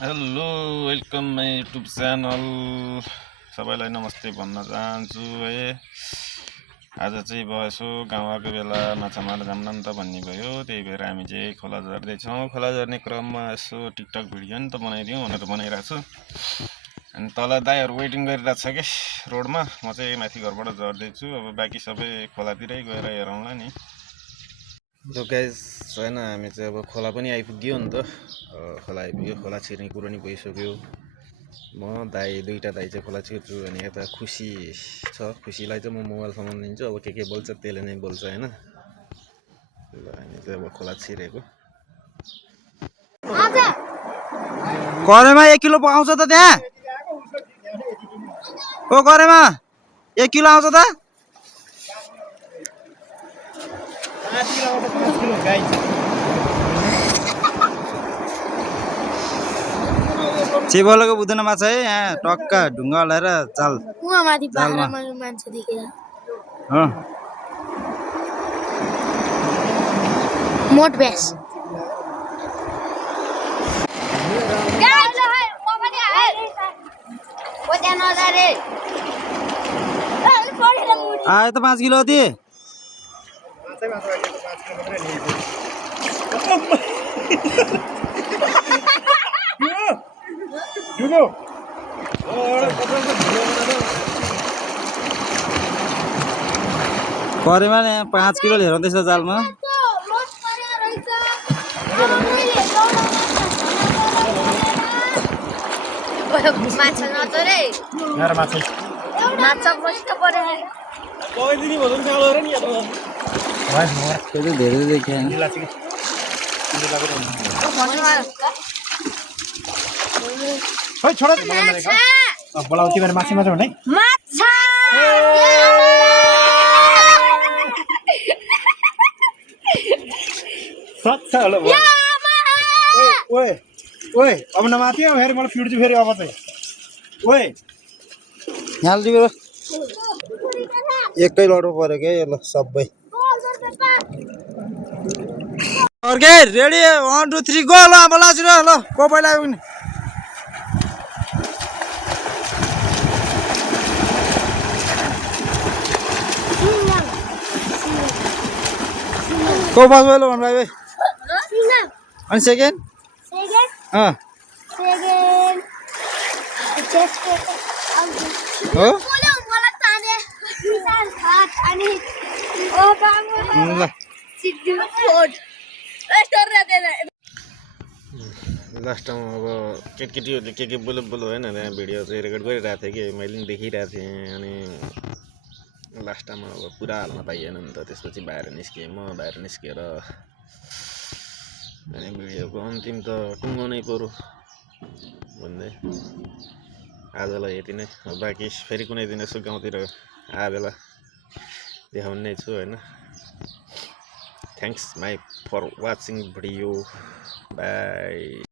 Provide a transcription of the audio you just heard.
Hello welcome my YouTube channel. सबैलाई नमस्ते भन्न चाहन्छु है। आज चाहिँ बसो गाउँ आएको बेला माछा मार्न जाऊँ न त भन्ने भयो, त्यही भएर हामी चाहिँ खोला झर्दैछौँ। खोला झर्ने क्रममा यसो टिकटक भिडियो नि त बनाइदिउँ भनेर बनाइरहेको छु। अनि तल दाइहरू वेटिङ गरिरहेको छ कि रोडमा। म चाहिँ माथि घरबाट झर्दैछु। अब बाँकी सबै खोलातिरै गएर हेरौँला नि। ल गाइस, होइन हामी चाहिँ अब खोला पनि आइपुग्यो नि त। खोला आइपुग्यो, खोला छिर्ने कुरो नि भइसक्यो। म दाइ दुईवटा दाइ चाहिँ खोला छिर्छु अनि यता खुसी छ। खुसीलाई चाहिँ म मोबाइल सामान दिन्छु, अब के बोल्छ त्यसले नै बोल्छ होइन। ल हामी चाहिँ अब खोला छिरेको। करेमा 1 किलो पाउँछ त त्यहाँ? ओ करेमा 1 किलो आउँछ त? 5 किलो गाई चिबलको बुझ्दैन माछा है। यहाँ टक्का ढुङ्गा हलाएर जाल माथि जालमा मान्छे देखेर हो। मोट भ्यास आयो त 5 किलो अति। करेमा नि 5 किलो लिएर आउँदैछ जालमा। माछा नचरे माछा फर्स्ट परे त्यो धेरै देखियो। छोडा बोलाउती भने माछी माछा भन्ने माछा सक्छ होला। ओए ओए अब नमाथि फेरि मलाई फिड्छु फेरि अब चाहिँ। ओए यहाँ दियो एकै लड्नु पर्यो के ल सबै। Okay ready 1 2 3 go. ल अब लाछु ल को पहिला आयो नि। को पास भयो ल भन भाइ। अनि सेकेन्ड अँ हो ल लास्टमा अब केटीहरूले के बोलो बोलो होइन, त्यहाँ भिडियो चाहिँ रेकर्ड गरिरहेको थिएँ कि मैले पनि देखिरहेको थिएँ। अनि लास्टमा अब पुरा हाल्न पाइएन नि त। त्यसपछि बाहिर निस्केँ म। बाहिर निस्केर अनि भिडियोको अन्तिम त टुङ्गाउनै पऱ्यो भन्दै आजलाई यति नै। बाँकी फेरि कुनै दिन यसो गाउँतिर आए बेला देखाउने छु होइन। Thanks my for watching video. By.